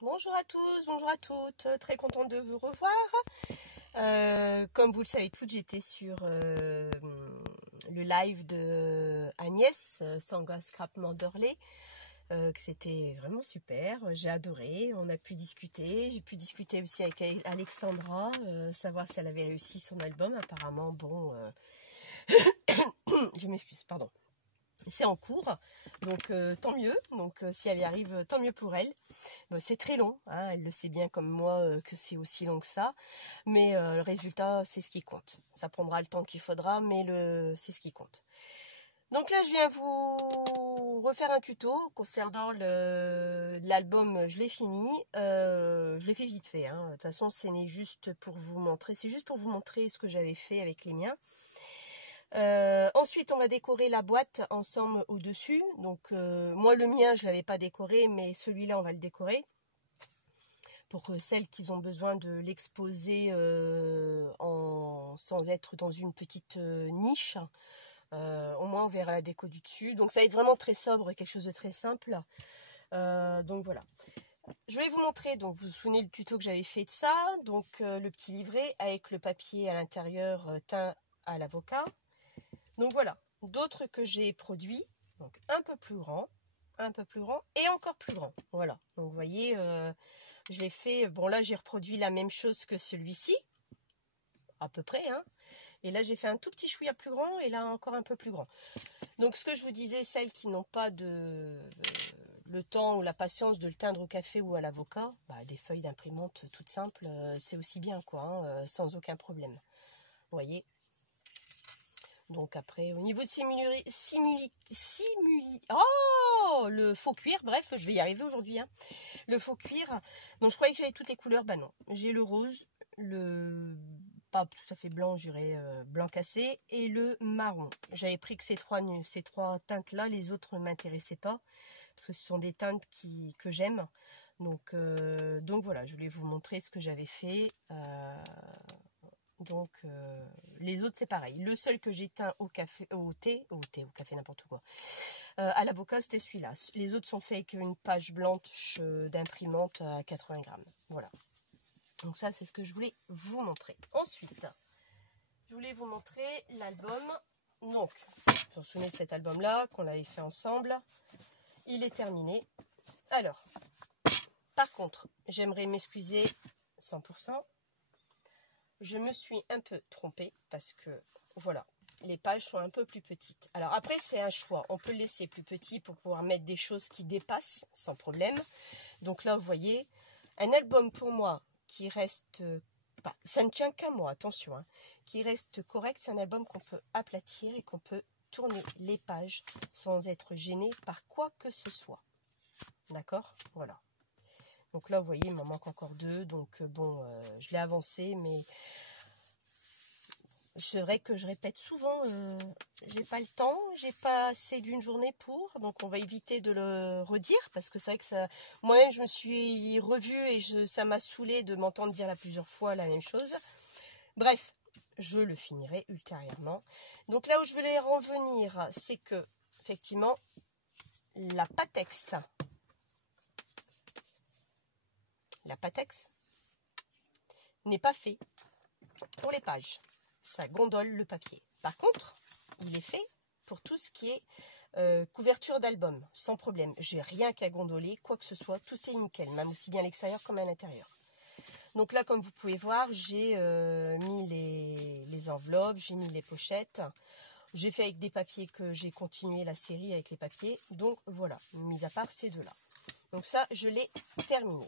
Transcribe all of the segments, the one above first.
Bonjour à tous, bonjour à toutes, très contente de vous revoir. Comme vous le savez toutes, j'étais sur le live de Agnès, Sanga Scrap Manderley, que c'était vraiment super, j'ai adoré, on a pu discuter, j'ai pu discuter aussi avec Alexandra, savoir si elle avait réussi son album, apparemment, bon, je m'excuse, pardon. C'est en cours, donc tant mieux. Donc si elle y arrive, tant mieux pour elle. Bon, c'est très long, hein, elle le sait bien comme moi que c'est aussi long que ça. Mais le résultat, c'est ce qui compte. Ça prendra le temps qu'il faudra, mais c'est ce qui compte. Donc là, je viens vous refaire un tuto concernant l'album. Je l'ai fini. Je l'ai fait vite fait. Hein. De toute façon, c'est juste pour vous montrer. C'est juste pour vous montrer ce que j'avais fait avec les miens. Ensuite on va décorer la boîte ensemble au-dessus. Donc moi le mien je l'avais pas décoré, mais celui-là on va le décorer pour celles qui ont besoin de l'exposer sans être dans une petite niche. Au moins on verra la déco du dessus. Donc ça va être vraiment très sobre, quelque chose de très simple. Donc voilà. Je vais vous montrer, donc vous vous souvenez le tuto que j'avais fait de ça. Donc le petit livret avec le papier à l'intérieur teint à l'avocat. Donc voilà, d'autres que j'ai produits, donc un peu plus grand et encore plus grand. Voilà, donc vous voyez, je l'ai fait, bon là j'ai reproduit la même chose que celui-ci, à peu près, hein. Et là j'ai fait un tout petit chouïa plus grand et là encore un peu plus grand. Donc ce que je vous disais, celles qui n'ont pas le temps ou la patience de le teindre au café ou à l'avocat, des feuilles d'imprimante toutes simples, c'est aussi bien quoi, hein, sans aucun problème. Vous voyez. Donc après, au niveau de oh, le faux cuir, bref, je vais y arriver aujourd'hui. Hein. Le faux cuir, donc je croyais que j'avais toutes les couleurs, bah non. J'ai le rose, le pas tout à fait blanc, je dirais blanc cassé, et le marron. J'avais pris que ces trois teintes-là, les autres ne m'intéressaient pas, parce que ce sont des teintes que j'aime. Donc voilà, je voulais vous montrer ce que j'avais fait. Donc les autres c'est pareil. Le seul que j'ai teint au café, au café n'importe quoi. À l'avocat c'était celui-là. Les autres sont faits avec une page blanche d'imprimante à 80 grammes. Voilà. Donc ça c'est ce que je voulais vous montrer. Ensuite, je voulais vous montrer l'album. Donc, vous vous souvenez de cet album-là qu'on avait fait ensemble. Il est terminé. Alors, par contre, j'aimerais m'excuser 100%. Je me suis un peu trompée parce que, voilà, les pages sont un peu plus petites. Alors après, c'est un choix. On peut le laisser plus petit pour pouvoir mettre des choses qui dépassent sans problème. Donc là, vous voyez, un album pour moi qui reste, ça ne tient qu'à moi, attention, hein, qui reste correct. C'est un album qu'on peut aplatir et qu'on peut tourner les pages sans être gêné par quoi que ce soit. D'accord? Voilà. Donc là, vous voyez, il m'en manque encore deux. Donc bon, je l'ai avancé, mais c'est vrai que je répète souvent, j'ai pas le temps, j'ai pas assez d'une journée pour. Donc on va éviter de le redire parce que c'est vrai que ça, moi-même je me suis revue et ça m'a saoulée de m'entendre dire plusieurs fois la même chose. Bref, je le finirai ultérieurement. Donc là où je voulais en venir, c'est que effectivement la Patex n'est pas fait pour les pages. Ça gondole le papier. Par contre, il est fait pour tout ce qui est couverture d'album, sans problème. J'ai rien qu'à gondoler, quoi que ce soit, tout est nickel, même aussi bien à l'extérieur comme à l'intérieur. Donc là, comme vous pouvez voir, j'ai mis les enveloppes, j'ai mis les pochettes. J'ai fait avec des papiers que j'ai continué la série avec les papiers. Donc voilà, mis à part ces deux-là. Donc ça, je l'ai terminé.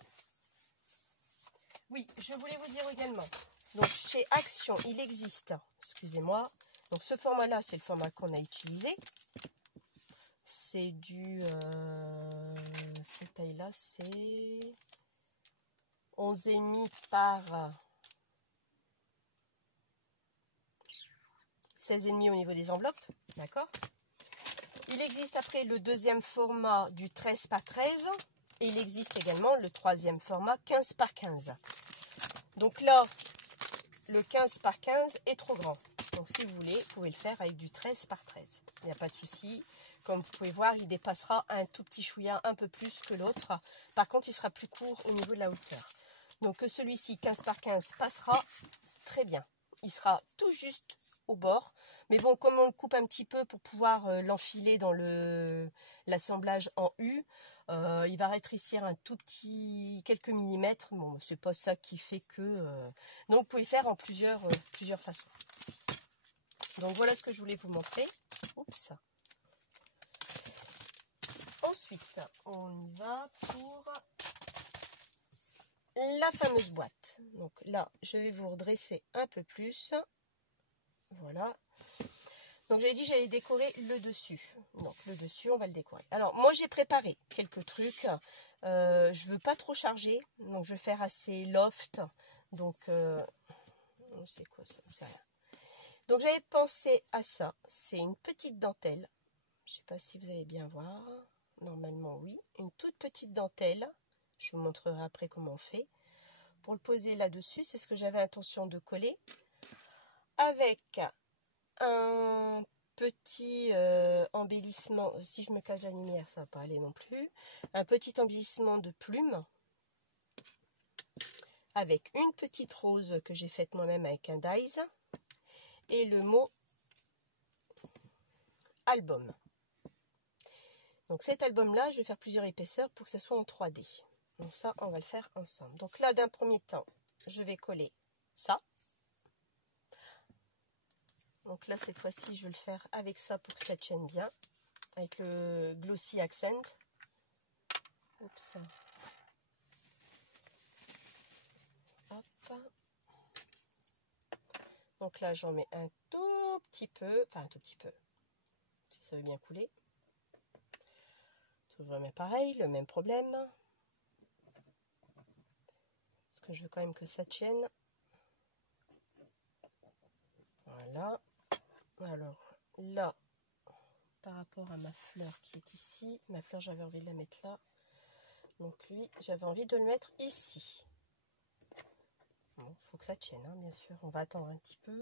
Oui, je voulais vous dire également. Donc chez Action, il existe, excusez-moi, donc ce format-là, c'est le format qu'on a utilisé. C'est cette taille-là, c'est 11,5 par 16,5 au niveau des enveloppes, d'accord. Il existe après le deuxième format du 13 par 13 et il existe également le troisième format 15 par 15. Donc là, le 15 par 15 est trop grand. Donc si vous voulez, vous pouvez le faire avec du 13 par 13. Il n'y a pas de souci. Comme vous pouvez voir, il dépassera un tout petit chouïa un peu plus que l'autre. Par contre, il sera plus court au niveau de la hauteur. Donc celui-ci, 15 par 15, passera très bien. Il sera tout juste au bord. Mais bon, comme on le coupe un petit peu pour pouvoir l'enfiler dans l'assemblage en U, il va rétrécir un tout petit, quelques millimètres. Bon, c'est pas ça qui fait que... Donc, vous pouvez le faire en plusieurs façons. Donc, voilà ce que je voulais vous montrer. Oups. Ensuite, on y va pour la fameuse boîte. Donc là, je vais vous redresser un peu plus. Voilà. Donc j'avais dit j'allais décorer le dessus. Donc le dessus, on va le décorer. Alors moi j'ai préparé quelques trucs. Je veux pas trop charger. Donc je vais faire assez loft. Donc c'est quoi ça? C'est rien. Donc j'avais pensé à ça. C'est une petite dentelle. Je sais pas si vous allez bien voir. Normalement oui. Une toute petite dentelle. Je vous montrerai après comment on fait. Pour le poser là-dessus, c'est ce que j'avais intention de coller. Avec un petit embellissement, si je me cache la lumière ça va pas aller non plus, un petit embellissement de plumes avec une petite rose que j'ai faite moi-même avec un dies et le mot album. Donc cet album là je vais faire plusieurs épaisseurs pour que ce soit en 3D. Donc ça on va le faire ensemble. Donc là d'un premier temps je vais coller ça. Donc là, cette fois-ci, je vais le faire avec ça pour que ça tienne bien. Avec le Glossy Accent. Oups. Hop. Donc là, j'en mets un tout petit peu. Enfin, un tout petit peu. Si ça veut bien couler. Toujours mais pareil, le même problème. Parce que je veux quand même que ça tienne. Voilà. Alors, là, par rapport à ma fleur qui est ici, ma fleur, j'avais envie de la mettre là. Donc lui, j'avais envie de le mettre ici. Bon, faut que ça tienne, hein, bien sûr. On va attendre un petit peu.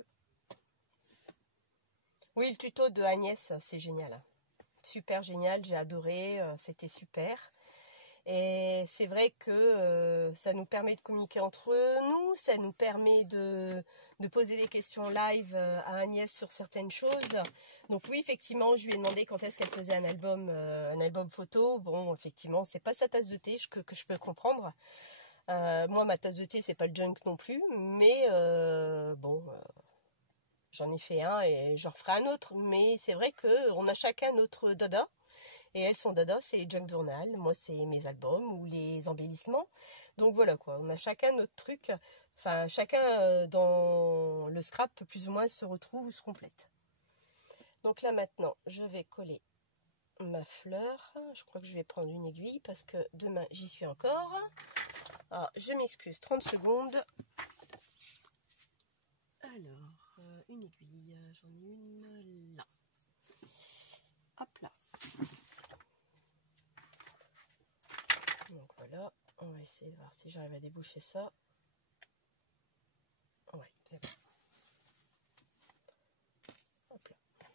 Oui, le tuto de Agnès, c'est génial. Super génial, j'ai adoré, c'était super. Et c'est vrai que ça nous permet de communiquer entre nous, ça nous permet de poser des questions live à Agnès sur certaines choses. Donc oui, effectivement, je lui ai demandé quand est-ce qu'elle faisait un album photo. Bon, effectivement, c'est pas sa tasse de thé que je peux comprendre. Moi, ma tasse de thé, c'est pas le junk non plus, mais bon, j'en ai fait un et j'en referai un autre. Mais c'est vrai qu'on a chacun notre dada. Et elle, son dada, c'est les junk journal. Moi, c'est mes albums ou les embellissements. Donc voilà quoi, on a chacun notre truc. Enfin, chacun dans le scrap, plus ou moins, se retrouve ou se complète. Donc là, maintenant, je vais coller ma fleur. Je crois que je vais prendre une aiguille parce que demain, j'y suis encore. Alors, je m'excuse, 30 secondes. Alors, une aiguille, j'en ai une là. Hop là. Donc voilà, on va essayer de voir si j'arrive à déboucher ça. Ouais, c'est bon. Hop là.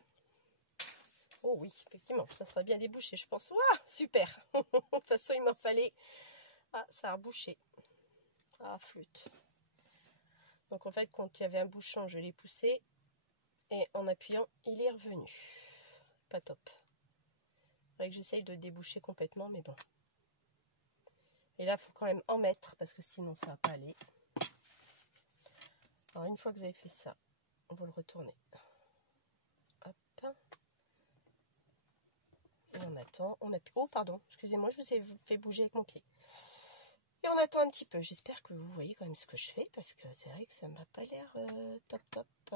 Oh oui, effectivement, ça serait bien débouché, je pense. Waouh, super. De toute façon, il m'en fallait. Ah, ça a rebouché. Ah, flûte. Donc en fait, quand il y avait un bouchon, je l'ai poussé. Et en appuyant, il est revenu. Pas top. Il faudrait que j'essaye de déboucher complètement, mais bon. Et là, il faut quand même en mettre, parce que sinon, ça ne va pas aller. Alors, une fois que vous avez fait ça, on va le retourner. Hop. Et on attend. On appuie. Oh, pardon, excusez-moi, je vous ai fait bouger avec mon pied. Et on attend un petit peu. J'espère que vous voyez quand même ce que je fais, parce que c'est vrai que ça m'a pas l'air top top.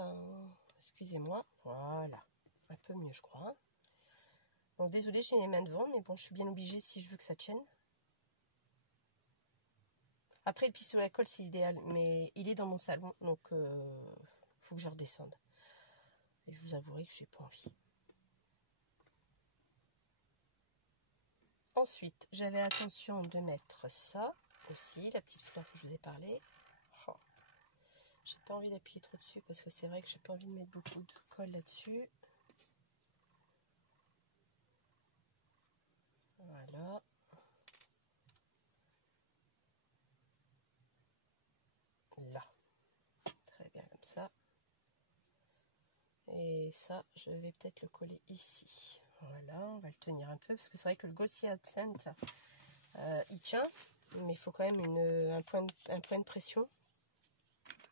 Excusez-moi. Voilà. Un peu mieux, je crois. Donc, désolée, j'ai les mains devant, mais bon, je suis bien obligée si je veux que ça tienne. Après, le pistolet à colle, c'est idéal, mais il est dans mon salon, donc faut que je redescende. Et je vous avouerai que j'ai pas envie. Ensuite, j'avais l'intention de mettre ça aussi, la petite fleur que je vous ai parlé. Oh. J'ai pas envie d'appuyer trop dessus parce que c'est vrai que j'ai pas envie de mettre beaucoup de colle là-dessus. Voilà. Là. Très bien comme ça. Et ça, je vais peut-être le coller ici. Voilà, on va le tenir un peu, parce que c'est vrai que le Glossy Accent, il tient, mais il faut quand même un point de pression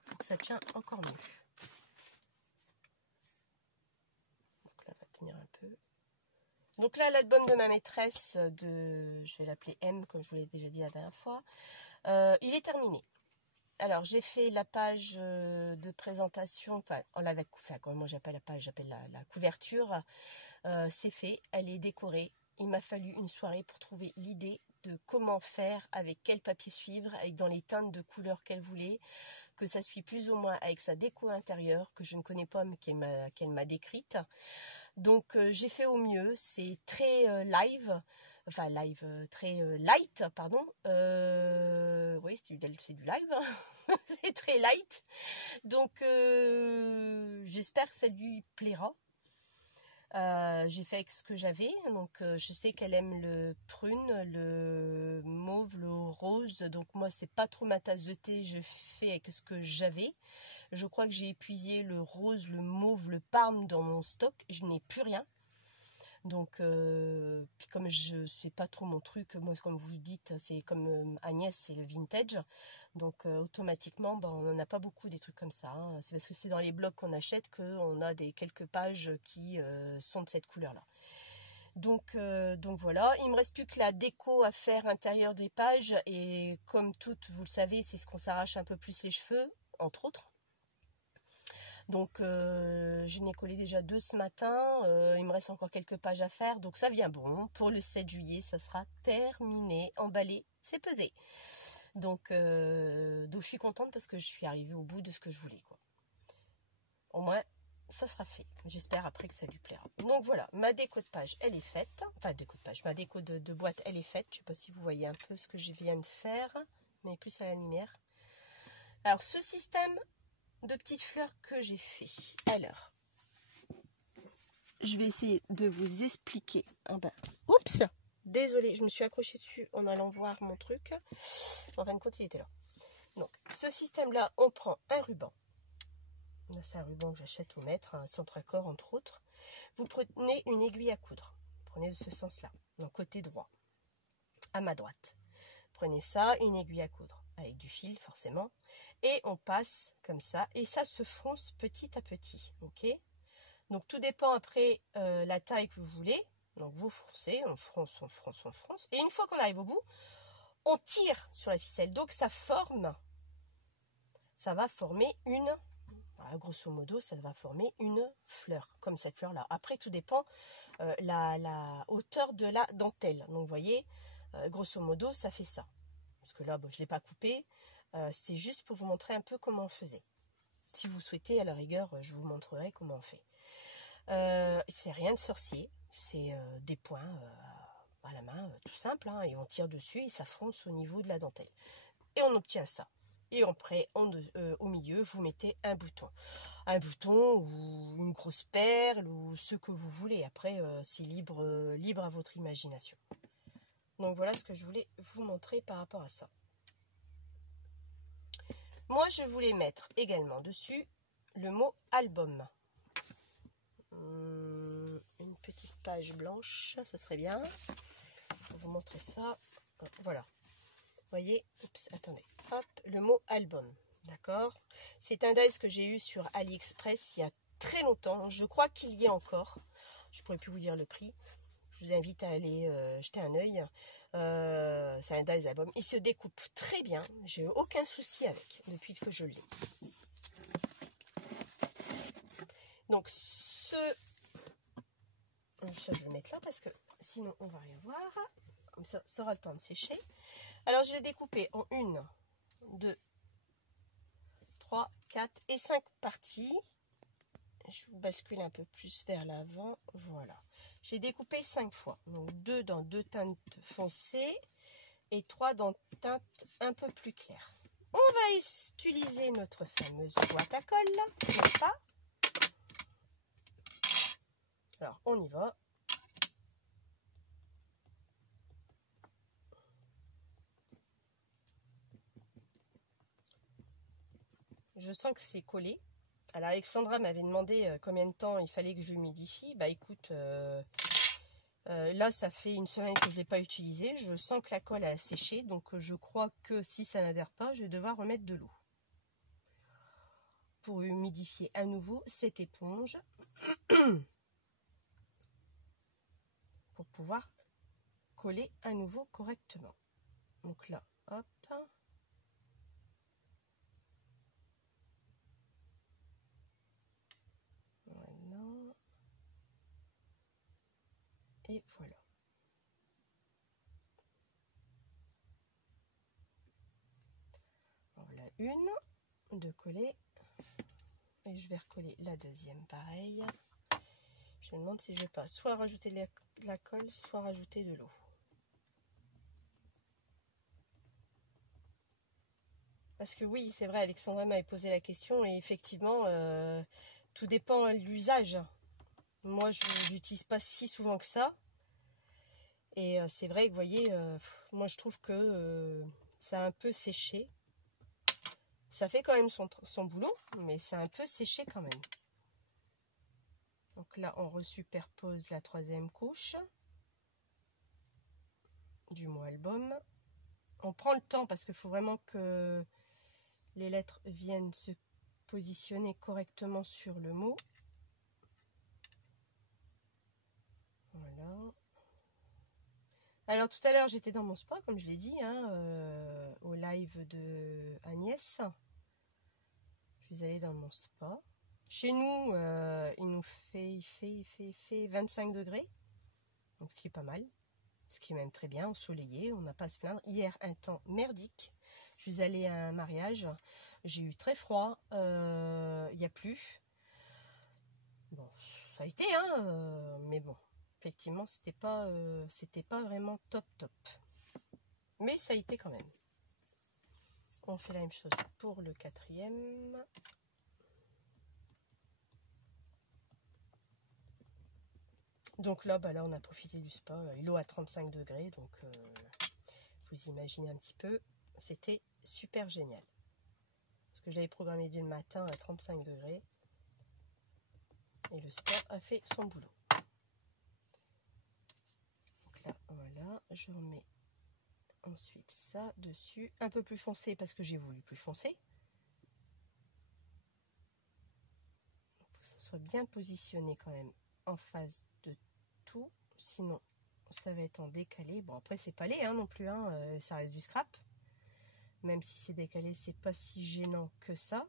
pour que ça tient encore mieux. Donc là, on va tenir un peu. Donc là, l'album de ma maîtresse, je vais l'appeler M, comme je vous l'ai déjà dit la dernière fois, il est terminé. Alors, j'ai fait la page de présentation, enfin, comment j'appelle la page, j'appelle la couverture. C'est fait, elle est décorée. Il m'a fallu une soirée pour trouver l'idée de comment faire, avec quel papier suivre, avec dans les teintes de couleurs qu'elle voulait, que ça suit plus ou moins avec sa déco intérieure, que je ne connais pas, mais qu'elle m'a décrite. Donc, j'ai fait au mieux, c'est très live. Enfin, très light, pardon. Oui, c'est du live. Hein. C'est très light. Donc, j'espère que ça lui plaira. J'ai fait avec ce que j'avais. Donc, je sais qu'elle aime le prune, le mauve, le rose. Donc, moi, c'est pas trop ma tasse de thé. Je fais avec ce que j'avais. Je crois que j'ai épuisé le rose, le mauve, le parme dans mon stock. Je n'ai plus rien. Donc, puis comme je sais pas trop mon truc, moi comme vous le dites, c'est comme Agnès, c'est le vintage. Donc automatiquement, on n'en a pas beaucoup des trucs comme ça. Hein. C'est parce que c'est dans les blogs qu'on achète qu'on a quelques pages qui sont de cette couleur-là. Donc voilà, il me reste plus que la déco à faire intérieur des pages. Et comme toutes, vous le savez, c'est ce qu'on s'arrache un peu plus les cheveux, entre autres. Donc, je n'ai collé déjà 2 ce matin. Il me reste encore quelques pages à faire. Donc, ça vient bon. Pour le 7 juillet, ça sera terminé, emballé, c'est pesé. Donc, je suis contente parce que je suis arrivée au bout de ce que je voulais, quoi. Au moins, ça sera fait. J'espère après que ça lui plaira. Donc, voilà. Ma déco de page, elle est faite. Enfin, déco de page. Ma déco de boîte, elle est faite. Je ne sais pas si vous voyez un peu ce que je viens de faire. Mais plus à la lumière. Alors, ce système de petites fleurs que j'ai fait. Alors, je vais essayer de vous expliquer. Oups, désolée, je me suis accrochée dessus en allant voir mon truc. En fin de compte, il était là. Donc, ce système-là, on prend un ruban. C'est un ruban que j'achète au mètre, un centre-accord entre autres. Vous prenez une aiguille à coudre. Prenez de ce sens-là, donc côté droit, à ma droite. Prenez ça, une aiguille à coudre, avec du fil forcément. Et on passe comme ça, et ça se fronce petit à petit, ok? Donc tout dépend après la taille que vous voulez. Donc vous froncez, on fronce, on fronce, on fronce. Et une fois qu'on arrive au bout, on tire sur la ficelle. Donc ça va former une, voilà, grosso modo, ça va former une fleur, comme cette fleur-là. Après tout dépend la hauteur de la dentelle. Donc vous voyez, grosso modo, ça fait ça. Parce que là, je ne l'ai pas coupé. C'était juste pour vous montrer un peu comment on faisait. Si vous souhaitez, à la rigueur, je vous montrerai comment on fait. C'est rien de sorcier. C'est des points à la main, tout simple. Hein, et on tire dessus et ça fronce au niveau de la dentelle. Et on obtient ça. Et après, au milieu, vous mettez un bouton. Un bouton ou une grosse perle ou ce que vous voulez. Après, c'est libre à votre imagination. Donc voilà ce que je voulais vous montrer par rapport à ça. Moi, je voulais mettre également dessus le mot album. Une petite page blanche, ça serait bien. Je vais vous montrer ça. Voilà. Vous voyez, oups, attendez. Hop, le mot album. D'accord. C'est un dies que j'ai eu sur AliExpress il y a très longtemps. Je crois qu'il y a encore. Je pourrais plus vous dire le prix. Je vous invite à aller jeter un œil. C'est un dies album. Il se découpe très bien. J'ai aucun souci avec depuis que je l'ai. Donc ça je vais le mettre là parce que sinon on va rien voir. Comme ça aura le temps de sécher. Alors je l'ai découpé en 1, 2, 3, 4 et 5 parties. Je vous bascule un peu plus vers l'avant. Voilà. J'ai découpé 5 fois. Donc 2 dans 2 teintes foncées et 3 dans teintes un peu plus claires. On va utiliser notre fameuse boîte à colle, n'est-ce pas? Alors on y va. je sens que c'est collé. Alors Alexandra m'avait demandé combien de temps il fallait que je l'humidifie. Bah écoute, là ça fait une semaine que je ne l'ai pas utilisé. Je sens que la colle a séché, donc je crois que si ça n'adhère pas, je vais devoir remettre de l'eau. Pour humidifier à nouveau cette éponge. Pour pouvoir coller à nouveau correctement. Donc là, hop. Voilà. Et voilà. Voilà une de coller. Et je vais recoller la deuxième pareil. Je me demande si je vais pas soit rajouter de la colle, soit rajouter de l'eau. Parce que oui, c'est vrai, Alexandra m'avait posé la question et effectivement, tout dépend de l'usage. Moi, je n'utilise pas si souvent que ça. Et c'est vrai que, vous voyez, moi je trouve que ça a un peu séché. Ça fait quand même son boulot, mais c'est un peu séché quand même. Donc là, on resuperpose la troisième couche du mot album. On prend le temps parce qu'il faut vraiment que les lettres viennent se positionner correctement sur le mot. Voilà. Alors tout à l'heure, j'étais dans mon spa, comme je l'ai dit, hein, au live de Agnès. Je suis allée dans mon spa. Chez nous, il fait 25 degrés. Donc ce qui est pas mal. Ce qui est même très bien, ensoleillé, on n'a pas à se plaindre. Hier, un temps merdique. Je suis allée à un mariage. J'ai eu très froid. Il n'y a plu. Bon, ça a été, hein, mais bon. Effectivement, c'était pas vraiment top. Mais ça a été quand même. On fait la même chose pour le quatrième. Donc là, là, on a profité du spa. L'eau à 35 degrés, donc vous imaginez un petit peu. C'était super génial. Parce que je l'avais programmé dès le matin à 35 degrés. Et le spa a fait son boulot. Donc là, voilà, je remets ensuite ça dessus. Un peu plus foncé parce que j'ai voulu plus foncé. Il faut que ça soit bien positionné quand même en face de tout. Sinon, ça va être en décalé. Bon, après, c'est pas laid hein, non plus. Hein, ça reste du scrap. Même si c'est décalé, c'est pas si gênant que ça.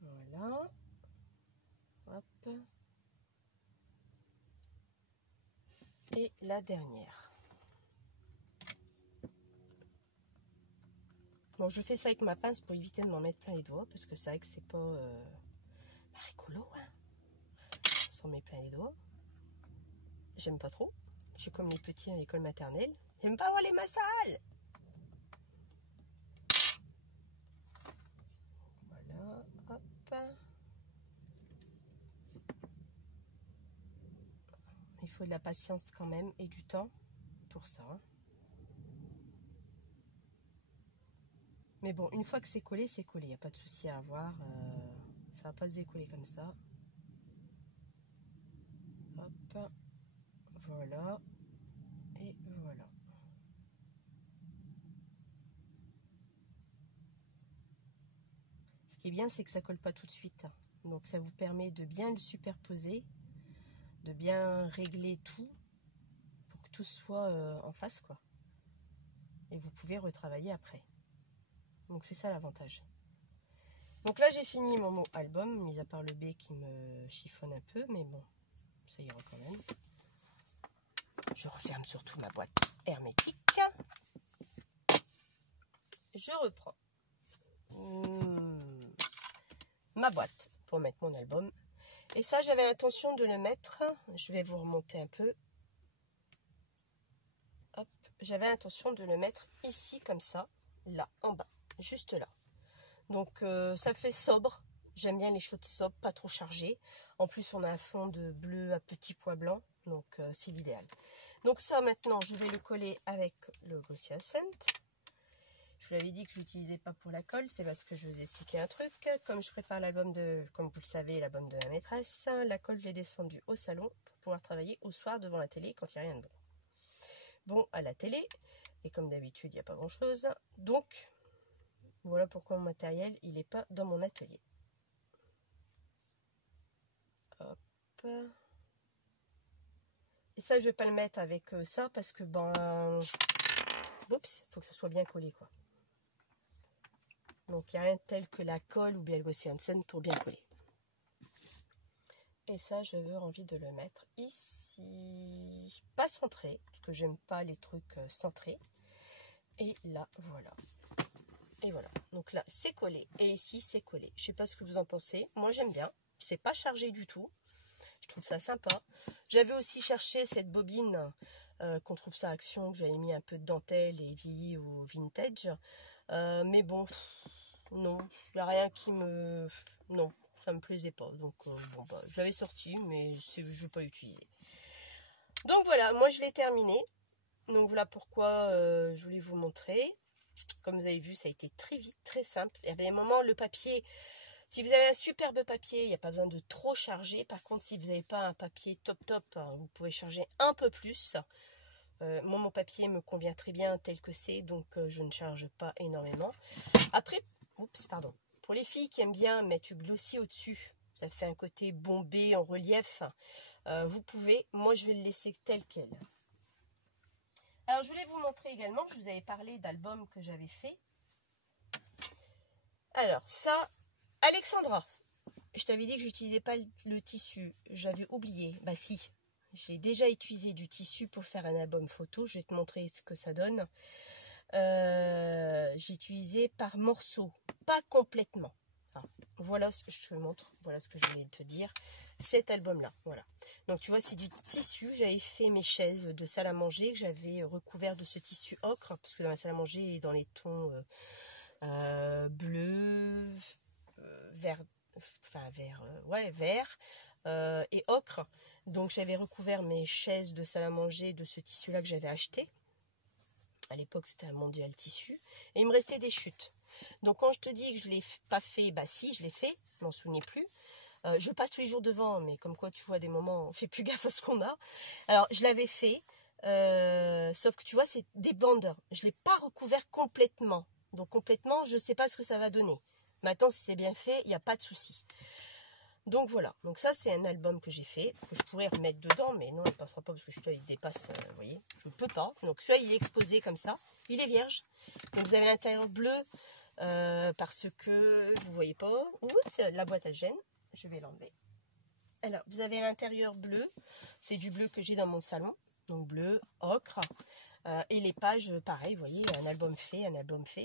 Voilà. Hop. Et la dernière. Bon, je fais ça avec ma pince pour éviter de m'en mettre plein les doigts. Parce que c'est vrai que c'est pas rigolo. Hein. On s'en met plein les doigts. J'aime pas trop. Je suis comme les petits à l'école maternelle. J'aime pas avoir les mains sales. Voilà. Hop. Il faut de la patience quand même et du temps pour ça. Mais bon, une fois que c'est collé, c'est collé. Il n'y a pas de souci à avoir. Ça va pas se décoller comme ça. Hop. Voilà. Et voilà. Ce qui est bien, c'est que ça colle pas tout de suite. Donc ça vous permet de bien le superposer, de bien régler tout pour que tout soit en face, quoi. Et vous pouvez retravailler après. Donc c'est ça l'avantage. Donc là j'ai fini mon mot album, mis à part le B qui me chiffonne un peu, mais bon, ça ira quand même. Je referme surtout ma boîte hermétique. Je reprends ma boîte pour mettre mon album. Et ça j'avais l'intention de le mettre, je vais vous remonter un peu. Hop, j'avais l'intention de le mettre ici comme ça, là en bas, juste là. Donc ça fait sobre, j'aime bien les choses sobres, pas trop chargées. En plus on a un fond de bleu à petits pois blancs, donc c'est l'idéal. Donc ça maintenant je vais le coller avec le Glossy Accent. Je vous l'avais dit que je l'utilisais pas pour la colle, c'est parce que je vous ai expliqué un truc. Comme je prépare l'album de, comme vous le savez, l'album de la maîtresse, la colle je l'ai descendue au salon pour pouvoir travailler au soir devant la télé quand il n'y a rien de bon. Bon, à la télé, et comme d'habitude, il n'y a pas grand chose. Donc, voilà pourquoi mon matériel, il n'est pas dans mon atelier. Hop. Et ça, je vais pas le mettre avec ça parce que, ben, oups, il faut que ça soit bien collé, quoi. Donc, il n'y a rien tel que la colle ou bien le Gossy Hansen pour bien coller. Et ça, j'avais envie de le mettre ici. Pas centré, parce que j'aime pas les trucs centrés. Et là, voilà. Et voilà. Donc là, c'est collé. Et ici, c'est collé. Je sais pas ce que vous en pensez. Moi, j'aime bien. C'est pas chargé du tout. Je trouve ça sympa. J'avais aussi cherché cette bobine qu'on trouve ça à Action, que j'avais mis un peu de dentelle et vieilli au vintage. Mais bon, non, il n'y a rien qui me... Non, ça me plaisait pas. Donc, bon, bah, je l'avais sorti, mais je ne vais pas l'utiliser. Donc voilà, moi je l'ai terminé. Donc voilà pourquoi je voulais vous montrer. Comme vous avez vu, ça a été très vite, très simple. Il y avait un moment, le papier... Si vous avez un superbe papier, il n'y a pas besoin de trop charger. Par contre, si vous n'avez pas un papier top, vous pouvez charger un peu plus. Moi, mon papier me convient très bien tel que c'est, donc je ne charge pas énormément. Après, oups, pardon. Pour les filles qui aiment bien mettre du glossy au-dessus, ça fait un côté bombé en relief, vous pouvez. Moi, je vais le laisser tel quel. Alors, je voulais vous montrer également, je vous avais parlé d'albums que j'avais fait. Alors, ça... Alexandra, je t'avais dit que j'utilisais pas le tissu, j'avais oublié. Bah si, j'ai déjà utilisé du tissu pour faire un album photo, je vais te montrer ce que ça donne. J'ai utilisé par morceaux, pas complètement. Enfin, voilà, je te montre, voilà ce que je voulais te dire. Cet album-là, voilà. Donc tu vois, c'est du tissu, j'avais fait mes chaises de salle à manger, que j'avais recouvert de ce tissu ocre, parce que dans la salle à manger, dans les tons bleu... vert, enfin vert et ocre. Donc j'avais recouvert mes chaises de salle à manger de ce tissu là que j'avais acheté. À l'époque c'était un Mondial tissu. Et il me restait des chutes. Donc quand je te dis que je ne l'ai pas fait, bah si je l'ai fait, je m'en souvenais plus. Je passe tous les jours devant, mais comme quoi tu vois des moments on fait plus gaffe à ce qu'on a. Alors je l'avais fait, sauf que tu vois c'est des bandes. Je ne l'ai pas recouvert complètement. Donc complètement je ne sais pas ce que ça va donner. Maintenant, si c'est bien fait, il n'y a pas de souci. Donc voilà. Donc ça, c'est un album que j'ai fait, que je pourrais remettre dedans, mais non, il ne passera pas parce que je il dépasse, vous voyez. Je ne peux pas. Donc celui-là, il est exposé comme ça. Il est vierge. Donc vous avez l'intérieur bleu parce que vous ne voyez pas. Oups, la boîte à gêne. Je vais l'enlever. Alors, vous avez l'intérieur bleu. C'est du bleu que j'ai dans mon salon. Donc bleu, ocre. Et les pages, pareil, vous voyez, un album fait,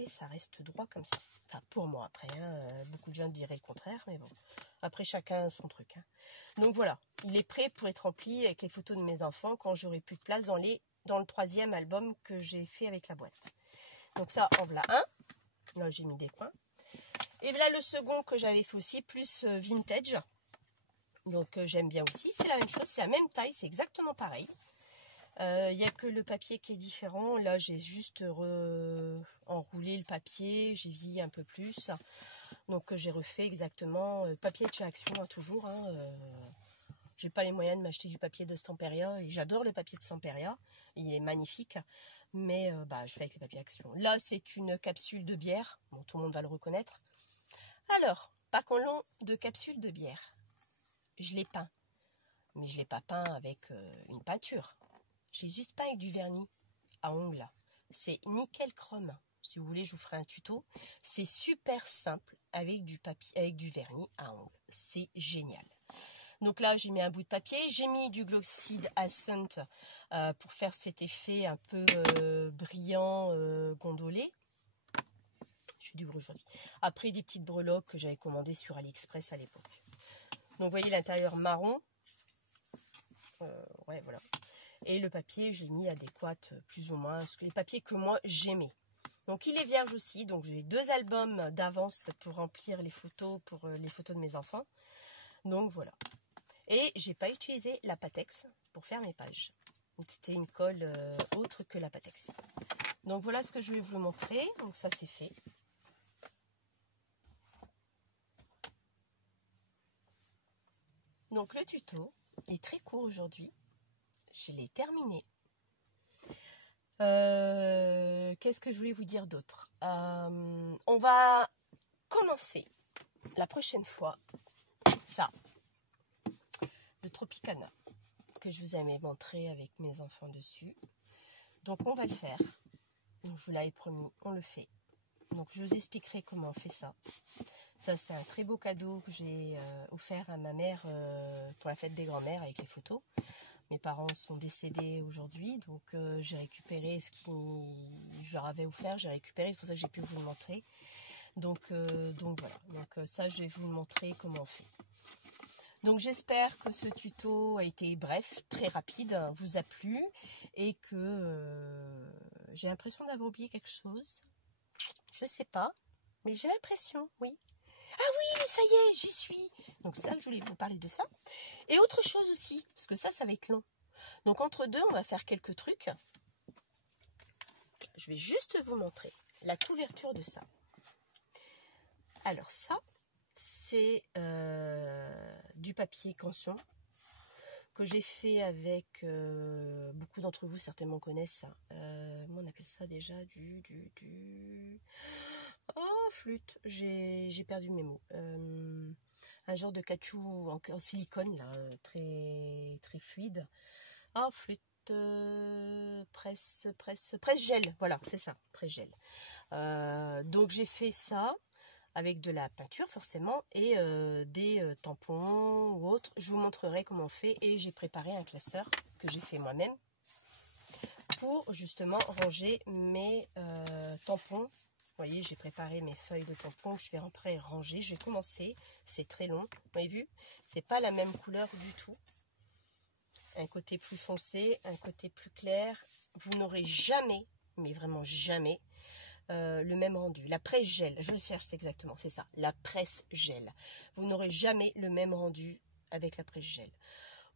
ça reste droit comme ça. Enfin, pour moi, après, hein, beaucoup de gens diraient le contraire, mais bon. Après, chacun a son truc. Hein. Donc voilà, il est prêt pour être rempli avec les photos de mes enfants quand j'aurai plus de place dans le 3e album que j'ai fait avec la boîte. Donc ça, en voilà un. Là, j'ai mis des coins. Et voilà le second que j'avais fait aussi, plus vintage. Donc j'aime bien aussi. C'est la même chose, c'est la même taille, c'est exactement pareil. Il n'y a que le papier qui est différent. Là, j'ai juste enroulé le papier. J'ai vieilli un peu plus. Donc, j'ai refait exactement. Papier de chez Action, hein, toujours. Hein, j'ai pas les moyens de m'acheter du papier de Stamperia. Et j'adore le papier de Stamperia. Il est magnifique. Mais bah, je fais avec les papiers Action. Là, c'est une capsule de bière. Bon, tout le monde va le reconnaître. Alors, parlons de capsule de bière. Je l'ai peint. Mais je ne l'ai pas peint avec une peinture. J'ai juste peint avec du vernis à ongles. C'est nickel chrome. Si vous voulez, je vous ferai un tuto. C'est super simple avec du papier, avec du vernis à ongles. C'est génial. Donc là, j'ai mis un bout de papier. J'ai mis du Glossy Accent pour faire cet effet un peu brillant, gondolé. Je suis du bruit aujourd'hui. Après, des petites breloques que j'avais commandées sur AliExpress à l'époque. Donc, vous voyez l'intérieur marron. Ouais, voilà. Et le papier, je l'ai mis adéquat, plus ou moins, ce que les papiers que moi, j'aimais. Donc, il est vierge aussi. Donc, j'ai 2 albums d'avance pour remplir les photos, pour les photos de mes enfants. Donc, voilà. Et j'ai pas utilisé la Patex pour faire mes pages. C'était une colle autre que la Patex. Donc voilà ce que je vais vous montrer. Donc ça c'est fait. Donc le tuto est très court aujourd'hui. Je l'ai terminé. Qu'est-ce que je voulais vous dire d'autre? On va commencer la prochaine fois ça, le Tropicana que je vous avais montré avec mes enfants dessus. Donc on va le faire. Donc, je vous l'avais promis, on le fait. Donc je vous expliquerai comment on fait ça. Ça c'est un très beau cadeau que j'ai offert à ma mère pour la fête des grands-mères avec les photos. Mes parents sont décédés aujourd'hui, donc j'ai récupéré ce qui je leur avais offert, j'ai récupéré, c'est pour ça que j'ai pu vous le montrer. Donc voilà, donc ça je vais vous le montrer comment on fait. Donc j'espère que ce tuto a été bref, très rapide, vous a plu et que j'ai l'impression d'avoir oublié quelque chose. Je sais pas, mais j'ai l'impression, oui. Ah oui, ça y est, j'y suis. Donc ça, je voulais vous parler de ça. Et autre chose aussi, parce que ça va être long. Donc entre deux, on va faire quelques trucs. Je vais juste vous montrer la couverture de ça. Alors ça, c'est du papier canson que j'ai fait avec, beaucoup d'entre vous certainement connaissent ça. On appelle ça déjà oh, flûte, j'ai perdu mes mots. Un genre de caoutchouc en silicone, là, très fluide. Oh, flûte, presse gel, voilà, c'est ça, presse gel. Donc j'ai fait ça avec de la peinture forcément et des tampons ou autres. Je vous montrerai comment on fait et j'ai préparé un classeur que j'ai fait moi-même pour justement ranger mes tampons. Vous voyez, j'ai préparé mes feuilles de tampons que je vais après ranger. Je vais commencer, c'est très long, vous avez vu, c'est pas la même couleur du tout. Un côté plus foncé, un côté plus clair. Vous n'aurez jamais, mais vraiment jamais, le même rendu. La presse gel, je cherche exactement, c'est ça, la presse gel. Vous n'aurez jamais le même rendu avec la presse gel.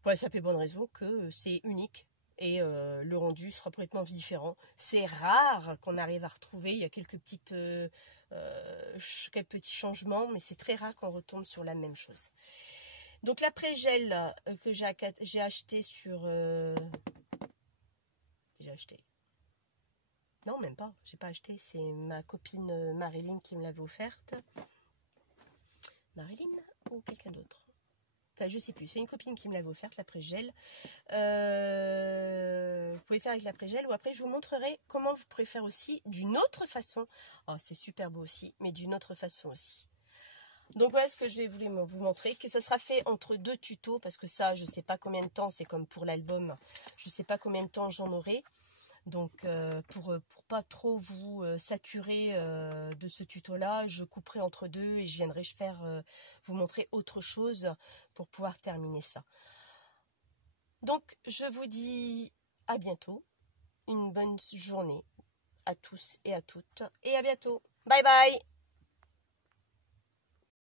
Pour la simple et bonne raison que c'est unique. Et le rendu sera complètement différent. C'est rare qu'on arrive à retrouver. Il y a quelques petits changements, mais c'est très rare qu'on retombe sur la même chose. Donc l'après-gel que j'ai acheté sur... j'ai acheté. Non, même pas. J'ai pas acheté. C'est ma copine Marilyn qui me l'avait offerte. Marilyn ou quelqu'un d'autre? Enfin, je sais plus. C'est une copine qui me l'avait offerte, l'après-gel. Vous pouvez faire avec l'après-gel ou après, je vous montrerai comment vous pourrez faire aussi d'une autre façon. Oh, c'est super beau aussi, mais d'une autre façon aussi. Donc voilà ce que je vais vous montrer, que ça sera fait entre deux tutos, parce que ça, je sais pas combien de temps, c'est comme pour l'album, je sais pas combien de temps j'en aurai. Donc pour pas trop vous saturer de ce tuto là, je couperai entre deux et je viendrai vous montrer autre chose pour pouvoir terminer ça. Donc je vous dis à bientôt, une bonne journée à tous et à toutes et à bientôt. Bye bye.